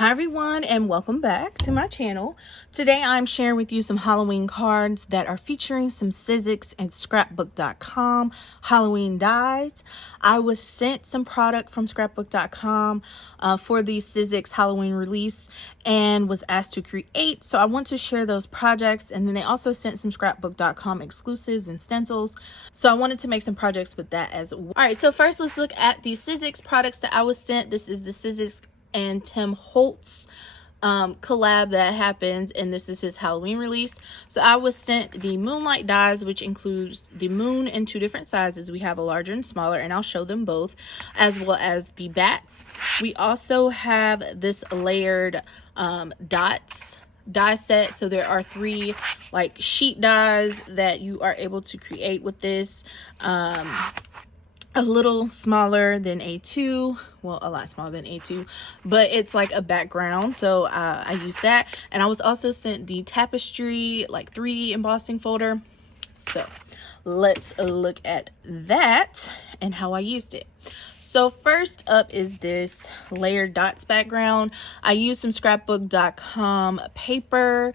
Hi everyone, and welcome back to my channel. Today I'm sharing with you some Halloween cards that are featuring some Sizzix and scrapbook.com Halloween dies. I was sent some product from scrapbook.com for the Sizzix Halloween release and was asked to create. So I want to share those projects, and then they also sent some scrapbook.com exclusives and stencils. So I wanted to make some projects with that as well. All right, so first let's look at the Sizzix products that I was sent. This is the Sizzix and Tim Holtz collab that happens, and this is his Halloween release. So I was sent the Moonlight dies, which includes the moon in two different sizes. We have a larger and smaller, and I'll show them both, as well as the bats. We also have this layered dots die set. So there are three like sheet dies that you are able to create with this. A little smaller than A2, well, a lot smaller than A2, but it's like a background, so I use that. And I was also sent the tapestry like 3D embossing folder. So let's look at that and how I used it. So first up is this layered dots background. I used some scrapbook.com paper.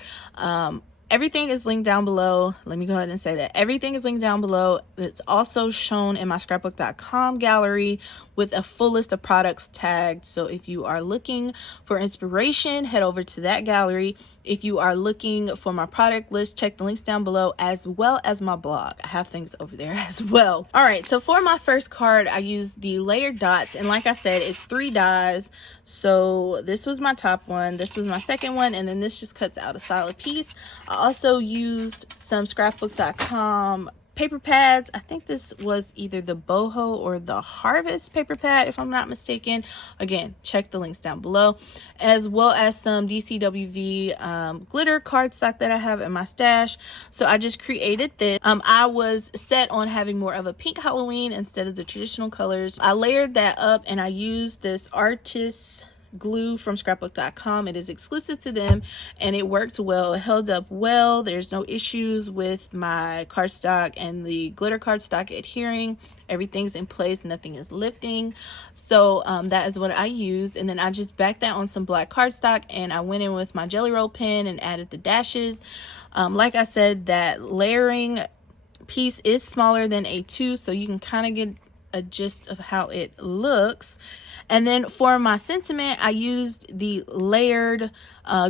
Everything is linked down below. Let me go ahead and say that. Everything is linked down below. It's also shown in my scrapbook.com gallery with a full list of products tagged. So if you are looking for inspiration, head over to that gallery. If you are looking for my product list, check the links down below, as well as my blog. I have things over there as well. All right, so for my first card, I used the layered dots. And like I said, it's 3 dies. So this was my top one. This was my second one. And then this just cuts out a solid piece. I also used some scrapbook.com paper pads. I think this was either the boho or the harvest paper pad, if I'm not mistaken. Again, check the links down below, as well as some DCWV glitter cardstock that I have in my stash. So I just created this. I was set on having more of a pink Halloween instead of the traditional colors. I layered that up, and I used this artist glue from scrapbook.com. It is exclusive to them, and it works well. It held up well. There's no issues with my cardstock and the glitter cardstock adhering. Everything's in place, nothing is lifting. So that is what I used, and then I just backed that on some black cardstock, and I went in with my jelly roll pen and added the dashes. Like I said, that layering piece is smaller than A2, so you can kind of get a gist of how it looks. And then for my sentiment, I used the layered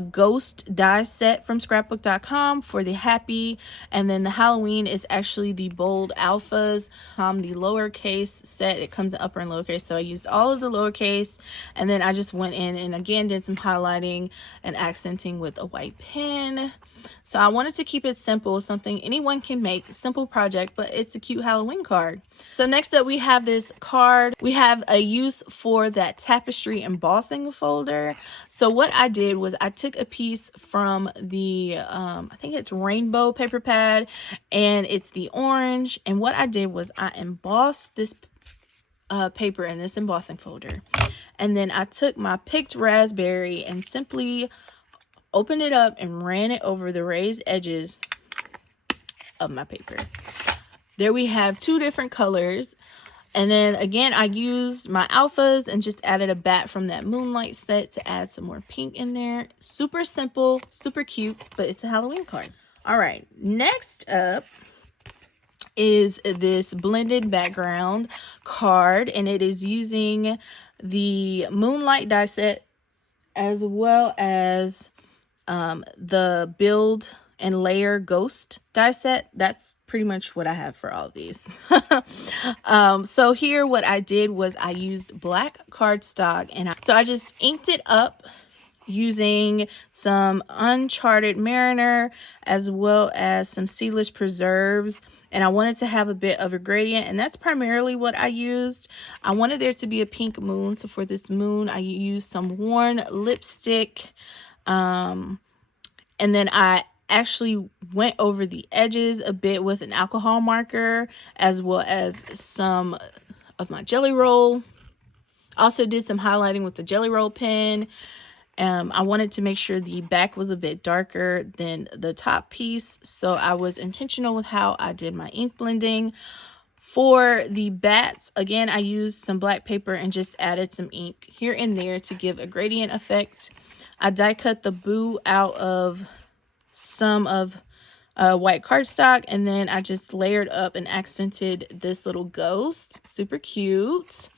ghost die set from scrapbook.com for the happy, and then the Halloween is actually the bold alphas, the lowercase set. It comes in upper and lowercase, so I used all of the lowercase, and then I just went in and again did some highlighting and accenting with a white pen. So I wanted to keep it simple, something anyone can make, simple project, but it's a cute Halloween card. So next up we have this card. We have a use for that tapestry embossing folder. So what I did was I took a piece from the, I think it's rainbow paper pad, and it's the orange. And what I did was I embossed this paper in this embossing folder. And then I took my picked raspberry and simply opened it up and ran it over the raised edges of my paper. There we have 2 different colors. And then again, I used my alphas and just added a bat from that Moonlight set to add some more pink in there. Super simple, super cute, but it's a Halloween card. All right, next up is this blended background card, and it is using the Moonlight die set as well as the build and layer ghost die set. That's pretty much what I have for all of these. So here what I did was I used black cardstock, and I just inked it up using some Uncharted Mariner as well as some Seedless Preserves, and I wanted to have a bit of a gradient, and that's primarily what I used. I wanted there to be a pink moon, so for this moon I used some worn lipstick, and then I actually went over the edges a bit with an alcohol marker, as well as some of my jelly roll. Also did some highlighting with the jelly roll pen. I wanted to make sure the back was a bit darker than the top piece, so I was intentional with how I did my ink blending. For the bats, again, I used some black paper and just added some ink here and there to give a gradient effect. I die cut the boo out of some of white cardstock, and then I just layered up and accented this little ghost. Super cute.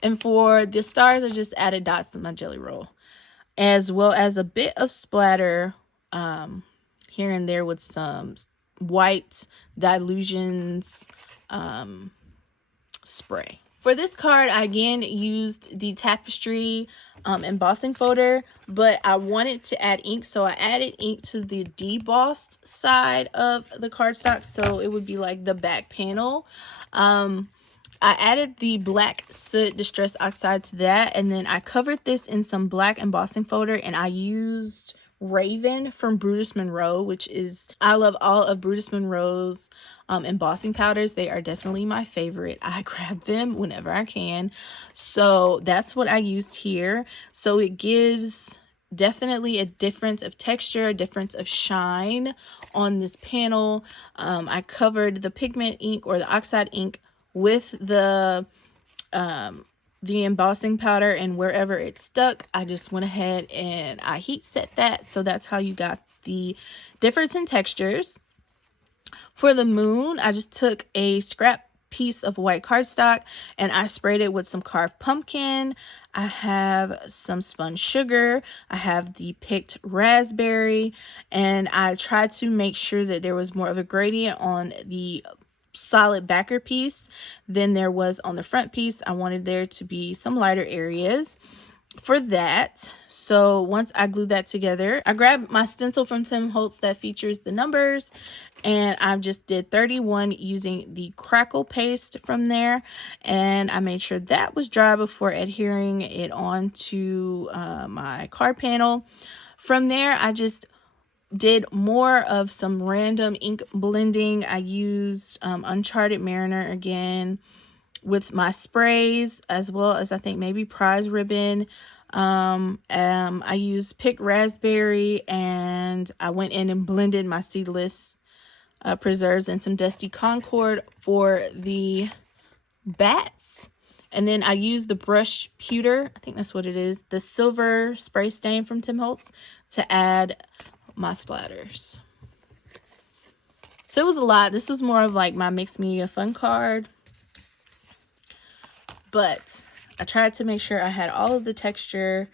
And for the stars, I just added dots in my jelly roll, as well as a bit of splatter here and there with some white Dilutions spray. For this card, I again used the tapestry embossing folder, but I wanted to add ink, so I added ink to the debossed side of the cardstock, so it would be like the back panel. I added the black soot distress oxide to that, and then I covered this in some black embossing folder, and I used Raven from Brutus Monroe, which is, I love all of Brutus Monroe's embossing powders. They are definitely my favorite. I grab them whenever I can, so that's what I used here. So it gives definitely a difference of texture, a difference of shine on this panel. I covered the pigment ink or the oxide ink with the embossing powder, and wherever it stuck, I just went ahead and I heat set that. So that's how you got the difference in textures. For the moon, I just took a scrap piece of white cardstock and I sprayed it with some carved pumpkin. I have some spun sugar. I have the picked raspberry, and I tried to make sure that there was more of a gradient on the solid backer piece than there was on the front piece. I wanted there to be some lighter areas for that. So once I glued that together, I grabbed my stencil from Tim Holtz that features the numbers, and I just did 31 using the crackle paste from there, and I made sure that was dry before adhering it onto my card panel. From there, I just did more of some random ink blending. I used Uncharted Mariner again with my sprays, as well as I think maybe prize ribbon. I used picked raspberry, and I went in and blended my seedless preserves and some dusty concord for the bats. And then I used the brush pewter, I think that's what it is, the silver spray stain from Tim Holtz, to add my splatters. So it was a lot. This was more of like my mixed media fun card, but I tried to make sure I had all of the texture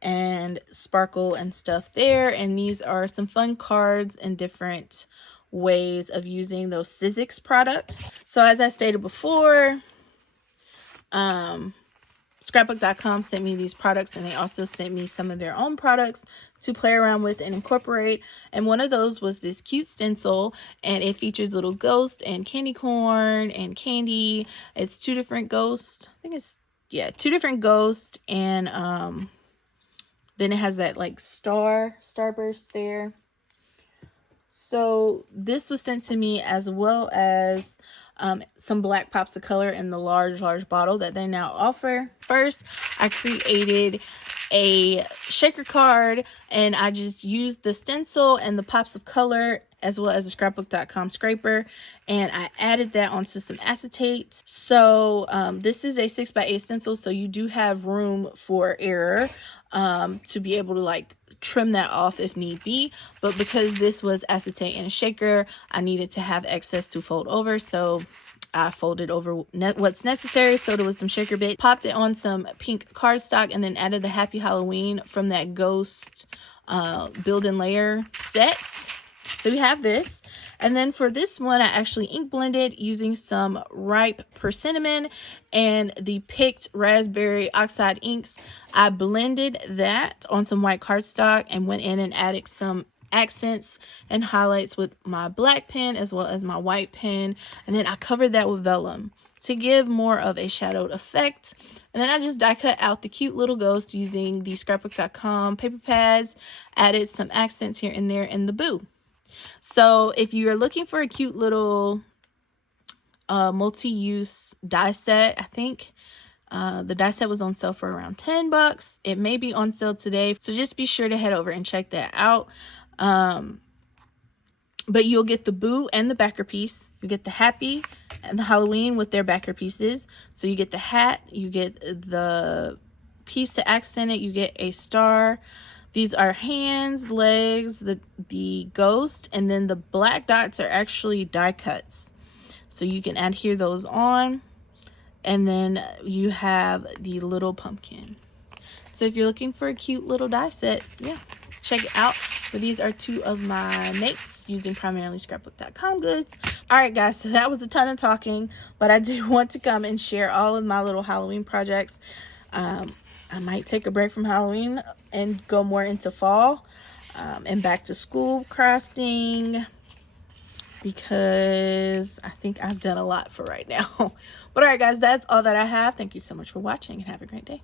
and sparkle and stuff there. And these are some fun cards and different ways of using those Sizzix products. So as I stated before, scrapbook.com sent me these products, and they also sent me some of their own products to play around with and incorporate. And one of those was this cute stencil, and it features little ghosts and candy corn and candy. It's two different ghosts. I think it's, yeah, two different ghosts, and then it has that like starburst there. So this was sent to me, as well as some black pops of color in the large bottle that they now offer. First, I created a shaker card, and I just used the stencil and the pops of color, as well as a scrapbook.com scraper, and I added that onto some acetate. So this is a 6x8 stencil, so you do have room for error to be able to like trim that off if need be. But because this was acetate in a shaker, I needed to have excess to fold over, so I folded over what's necessary, filled it with some shaker bit, popped it on some pink cardstock, and then added the Happy Halloween from that Ghost build and layer set. So we have this. And then for this one, I actually ink blended using some ripe persimmon and the picked raspberry oxide inks. I blended that on some white cardstock and went in and added some accents and highlights with my black pen as well as my white pen, and then I covered that with vellum to give more of a shadowed effect. And then I just die cut out the cute little ghost using the scrapbook.com paper pads, added some accents here and there in the boo. So if you're looking for a cute little multi-use die set, I think the die set was on sale for around $10. It may be on sale today, so just be sure to head over and check that out. but you'll get the Boo and the backer piece. You get the Happy and the Halloween with their backer pieces. So you get the hat, you get the piece to accent it, you get a star. These are hands, legs, the ghost, and then the black dots are actually die cuts. So you can adhere those on. And then you have the little pumpkin. So if you're looking for a cute little die set, yeah, check it out. But these are two of my makes using primarily scrapbook.com goods. All right, guys, so that was a ton of talking, but I did want to come and share all of my little Halloween projects. I might take a break from Halloween and go more into fall and back to school crafting, because I think I've done a lot for right now. But all right, guys, that's all that I have. Thank you so much for watching and have a great day.